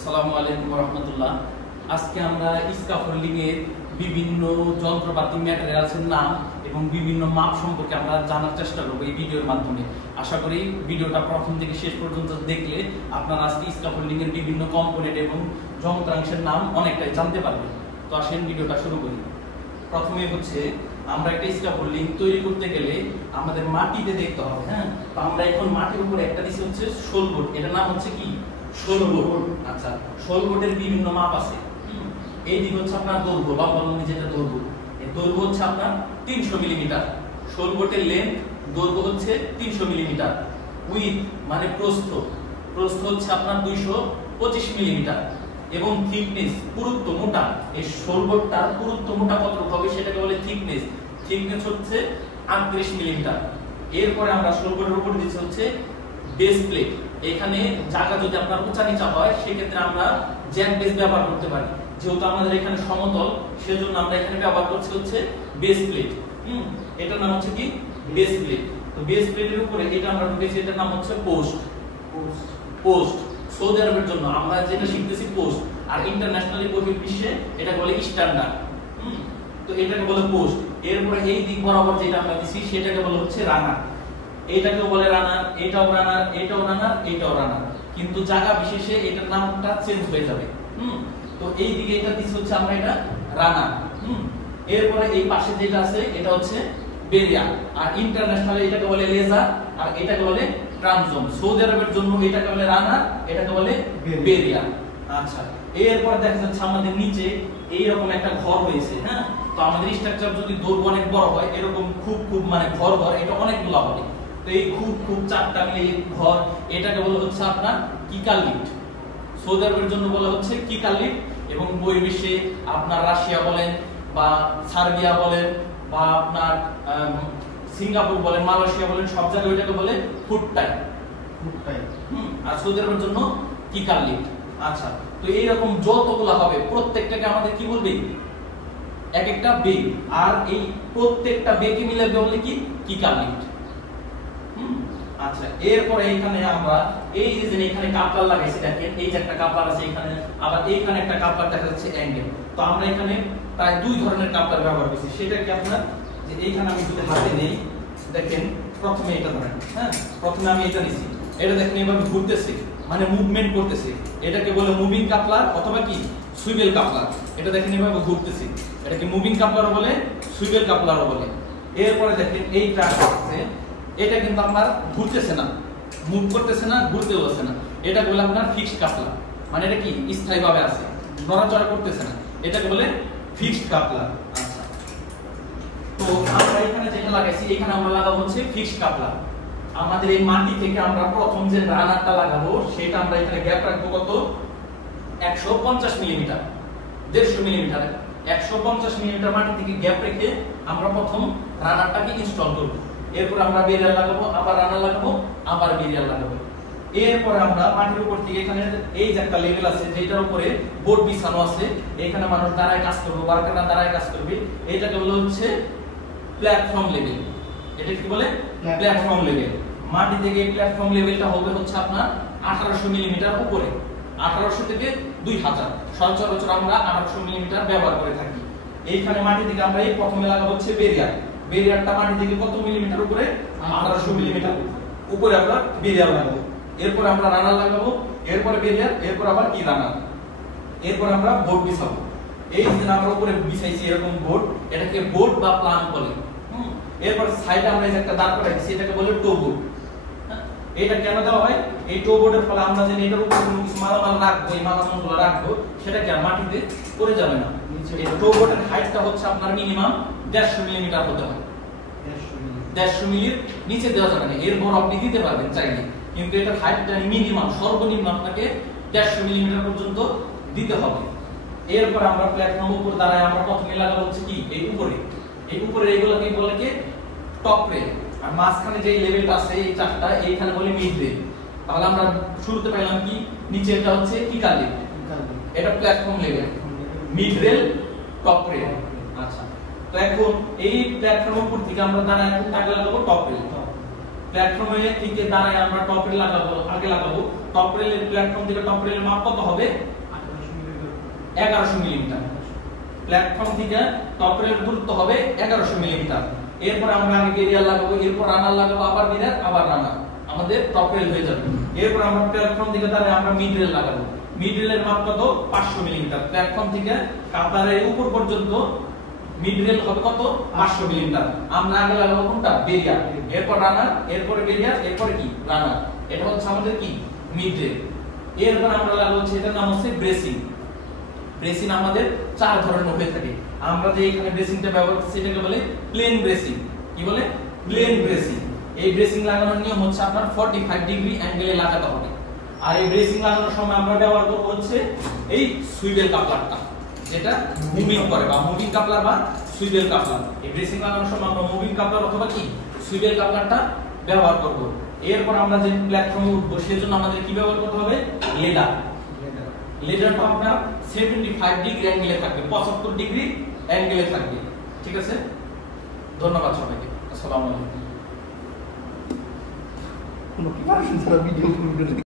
আসসালামু আলাইকুম রহমতুল্লাহ। আজকে আমরা স্ক্যাফোল্ডিং এর বিভিন্ন যন্ত্রপাতি ম্যাটেরিয়ালসের নাম এবং বিভিন্ন মাপ সম্পর্কে আমরা জানার চেষ্টা করব এই ভিডিওর মাধ্যমে। আশা করি ভিডিওটা প্রথম থেকে শেষ পর্যন্ত দেখলে আপনারা আজকে স্ক্যাফোল্ডিং এর বিভিন্ন কম্পোনেন্ট এবং যন্ত্রাংশের নাম অনেকটাই জানতে পারবেন। তো আসেন ভিডিওটা শুরু করি। প্রথমে হচ্ছে আমরা একটা স্ক্যাফোল্ডিং তৈরি করতে গেলে আমাদের মাটিতে দেখতে হবে। হ্যাঁ, তো আমরা এখন মাটির উপর একটা দিছি হচ্ছে শোল বোর্ড। এটার নাম হচ্ছে কি? শোল বোর্ড। আচ্ছা, শোল বোর্ডের বিভিন্ন মাপ আছে। এই দিক হচ্ছে আপনার দৈর্ঘ্য, লম্বা লম্বি যেটা দৈর্ঘ্য, এই দৈর্ঘ্য হচ্ছে আপনার 300 মিলিমিটার। শোল বোর্ডের লেন্থ দৈর্ঘ্য হচ্ছে 300 মিলিমিটার। উইথ মানে প্রস্থ, প্রস্থ হচ্ছে আপনার 225 মিলিমিটার। এবং থিকনেস, পুরুত্ব, মোটা, এই শোল বোর্ডটার পুরুত্ব মোটা কতটুকু হবে সেটাকে বলে থিকনেস। থিকনেস হচ্ছে 38 মিলিমিটার। এরপরে আমরা শোল বোর্ডের উপর দিচ্ছি হচ্ছে বেস প্লেট। এখানে জায়গা যদি আপনার উঁচা নিচা হয় সেক্ষেত্রে আমরা জ্যাক বেস ব্যবহার করতে পারি। যেহেতু আমাদের এখানে সমতল, সেজন্য আমরা এখানে ব্যবহার করছি হচ্ছে বেস প্লেট। এটার নাম হচ্ছে কি? Base plate. তো বেস প্লেটের উপরে এটা আমরা ঢুকেছি, এটার নাম হচ্ছে পোস্ট। পোস্ট সৌদি আরবের জন্য আমরা যেটা শিখতেছি পোস্ট, আর ইন্টারন্যাশনালি বহির্বিশ্বে এটা বলে স্ট্যান্ডার্ড। তো এটাকে বলে পোস্ট। এরপরে এই দিক বরাবর যেটা আমরা দিছি সেটাকে বলে হচ্ছে রানার। এটাকেও বলে রানার, এটাও রানার, এটাও রানার, এটাও রানার, কিন্তু জায়গা বিশেষে এটার নামটা চেঞ্জ হয়ে যাবে। তো এই দিকে এটা দিছি হচ্ছে আমরা এটা রানার। এরপরে এই পাশে যেটা আছে এটা হচ্ছে বেরিয়া, আর ইন্টারন্যাশনালি এটাকে বলে লেজার, আর এটাকে বলে ট্রানজম। সৌদি আরবের জন্য এটাকে বলে রানার, এটাকে বলে বেরিয়া। আচ্ছা, এরপর দেখা যাচ্ছে আমাদের নিচে এইরকম একটা ঘর হয়েছে। হ্যাঁ, তো আমাদের স্ট্রাকচার যদি দৈর্ঘ্য অনেক বড় হয়, এরকম খুব মানে ঘর এটা অনেকগুলো হবে। তো এই খুব চারটা মিলে ঘর, এটাকে বলা হচ্ছে আপনার কিকার লিফট। সৌদি আরবের জন্য বলা হচ্ছে কিকার লিফট। এবং বহির্বিশ্বে আপনার রাশিয়া বলেন বা সার্বিয়া বলেন বা আপনার সিঙ্গাপুর বলেন, মালয়েশিয়া বলেন, সব জায়গায় ওইটাকে বলে ফুট টাইম। আর সৌদি আরবের জন্য কিকার লিফট। আচ্ছা, তো এইরকম যতগুলো হবে প্রত্যেকটাকে আমাদের কি বলবে? এক একটা বে। আর এই প্রত্যেকটা বেকে মিলে বললে কি? কিকার লিফট। আচ্ছা, এরপরে এখানে আমরা এই যে এখানে কাপলার লাগাইছি, দেখেন এই যে একটা কাপলার আছে এখানে, আবার এইখানে একটা কাপলার দেখা যাচ্ছে অ্যাঙ্গেল। তো আমরা এখানে প্রায় দুই ধরনের কাপলার ব্যবহার করছি। সেটা কি আপনার যে এইখানে আমি যদি হাতে নেই, দেখেন প্রথমে এটা ধরেন। হ্যাঁ, প্রথমে আমি এটা নিছি, এটা দেখেন এভাবে ঘুরতেছে, মানে মুভমেন্ট করতেছে। এটাকে বলে মুভিং কাপলার অথবা কি সুইবেল কাপলার। এটা দেখেন এভাবে ঘুরতেছে, এটাকে মুভিং কাপলারও বলে, সুইবেল কাপলারও বলে। এরপরে দেখেন এই ট্রাক আছে, এটা কিন্তু আপনার ঘুরতেছে না, মুভ করতেছে না, ঘুরতেও আছে না। এটা বলে আপনার ফিক্সড কাপলার, মানে এটা কি স্থায়ীভাবে আছে, নড়াচড়া করতেছে না, এটাকে বলে ফিক্সড কাপলার। আচ্ছা, তো আমরা এখানে যেটা লাগাইছি এখানে আমরা লাগাবো হচ্ছে ফিক্সড কাপলার। আমাদের এই মাটি থেকে আমরা প্রথম যে রানারটা লাগাবো সেটা আমরা এখানে গ্যাপ রাখবো কত? 150 মিলিমিটার, 150 মিলিমিটার। 150 মিলিমিটার মাটি থেকে গ্যাপ রেখে আমরা প্রথম রানারটাকে ইনস্টল করব। এরপর আমরা বেরিয়ার লাগাবো, আবার রানার লাগাবো, আবার বেরিয়ার লাগাবো। এরপর আমরা মাটির উপর থেকে এখানে এই যে একটা লেভেল আছে যেটার উপরে বোর্ড বিছানো আছে, এখানে মানুষ দাঁড়ায় কাজ করবে, ওয়ার্কাররা দাঁড়ায় কাজ করবে। এটাকে বলা হচ্ছে প্ল্যাটফর্ম লেভেল। এটা কি বলে? Platform level. মাটি থেকে এই প্ল্যাটফর্ম লেভেলটা হবে হচ্ছে আপনার 1800 মিলিমিটার উপরে। 1800 থেকে 2000, সচরাচর আমরা 1800 মিলিমিটার ব্যবহার করে থাকি। এইখানে মাটি থেকে আমরা এই প্রথমে লাগাবো হচ্ছে বেরিয়ার। বেরিয়ারটা মাটি থেকে কত মিলিমিটার উপরে? 1800 মিলিমিটার উপরে আমরা বেরিয়ার লাগাবো। এরপর আমরা রানার লাগাবো, এরপরে বেরিয়ার, এরপর আবার কি রানার। এরপর আমরা বোর্ড বিছাবো। এই যে আমরা উপরে বিছাইছি এরকম বোর্ড, এটাকে বোর্ড বা প্লান বলে। এরপর সাইডে আমরা এই যে একটা দাঁড় করাইছি, এটাকে বলে টো বোর্ড। এটা কেন দেওয়া হয়? এই টো বোর্ডের ফলে আমরা যে এটার উপর কোনো কিছু মালামাল রাখবো, এই মালামালগুলো রাখবো, সেটা কি আর মাটিতে পড়ে যাবে না। এই টো বোর্ডের হাইটটা হচ্ছে আপনার মিনিমাম 150 মিলিমিটার হতে হয়। 150 মিলির নিচে দেওয়া যাবে না। এর বড় আপনি দিতে পারবেন চাইলে, কিন্তু এটার হাইটটা মিনিমাম, সর্বনিম্ন আপনাকে 150 মিলিমিটার পর্যন্ত দিতে হবে। এরপর আমরা প্ল্যাটফর্ম উপর দাঁড়ায় আমরা প্রথমে লাগাবো হচ্ছে কি? এই উপরে। এই উপরে এইগুলোকে বলে কি? Top rail. আর মাঝখানে যে লেভেলটা আছে এই চারটা, এইখানে বলে মিড রেল। তাহলে আমরা শুরুতে পেলাম কি? নিচে এটা হচ্ছে কিকার লিফট, এটা platform level, mid rail, top rail. আচ্ছা, তো এখন এই প্ল্যাটফর্ম উপর থেকে আমরা দাঁড়ায় এখন টাকা লাগাবো টপ রেল। প্ল্যাটফর্মে থেকে দাঁড়ায় আমরা টপ রেল লাগাবো টপ রেলের প্ল্যাটফর্ম থেকে টপ রেলের মাপ কত হবে 1100 মিলিমিটার। প্ল্যাটফর্ম থেকে টপ রেলের দূরত্ব হবে 1100 মিলিমিটার। এরপর আমরা আগে বেরিয়ার লাগাবো, এরপর রানার লাগাবো, আবার বেরিয়ার, আবার রানার, আমাদের টপ রেল হয়ে যাবে। এরপর আমরা প্ল্যাটফর্ম থেকে দাঁড়ায় আমরা মিড রেল লাগাবো। মিড রেলের মাপ কত 500 মিলিমিটার। প্ল্যাটফর্ম থেকে কাতারের উপর পর্যন্ত মিড রেল হবে কত 500 মিলিমিটার। আমরা আগে লাগাবো কোনটা বেরিয়ার, এরপর রানার, এরপরে বেরিয়ার, এরপরে কি রানার। এটা হচ্ছে আমাদের কি মিড রেল। এরপর আমরা লাগাবো হচ্ছে এটার নাম হচ্ছে ব্রেসিং। ব্রেসিং আমাদের চার ধরনের হয়ে থাকে। আমরা যে এখানে ব্রেসিংটা ব্যবহার করছি সেটাকে বলে প্লেন ব্রেসিং। কি বলে প্লেন ব্রেসিং। এই ব্রেসিং লাগানোর নিয়ম হচ্ছে আপনার 45 ডিগ্রি অ্যাঙ্গেলে লাগাতে হবে। আর এই ব্রেসিং লাগানোর সময় আমরা ব্যবহার করব হচ্ছে এই সুইবেল কাপলারটা, যেটা মুভিং করে, বা মুভিং কাপলার বা সুইবেল কাপলার। এই ব্রেসিং লাগানোর সময় আমরা মুভিং কাপলার অথবা কি সুইবেল কাপলারটা ব্যবহার করব। এরপর আমরা যে প্ল্যাটফর্মে উঠবো সেজন্য আমাদের কি ব্যবহার করতে হবে লেডার। লেডারটা আপনার 75 ডিগ্রি অ্যাঙ্গেলে থাকবে, 75 ডিগ্রি অ্যাঙ্গেলে থাকবে। ঠিক আছে, ধন্যবাদ সবাইকে। আসসালামু আলাইকুম।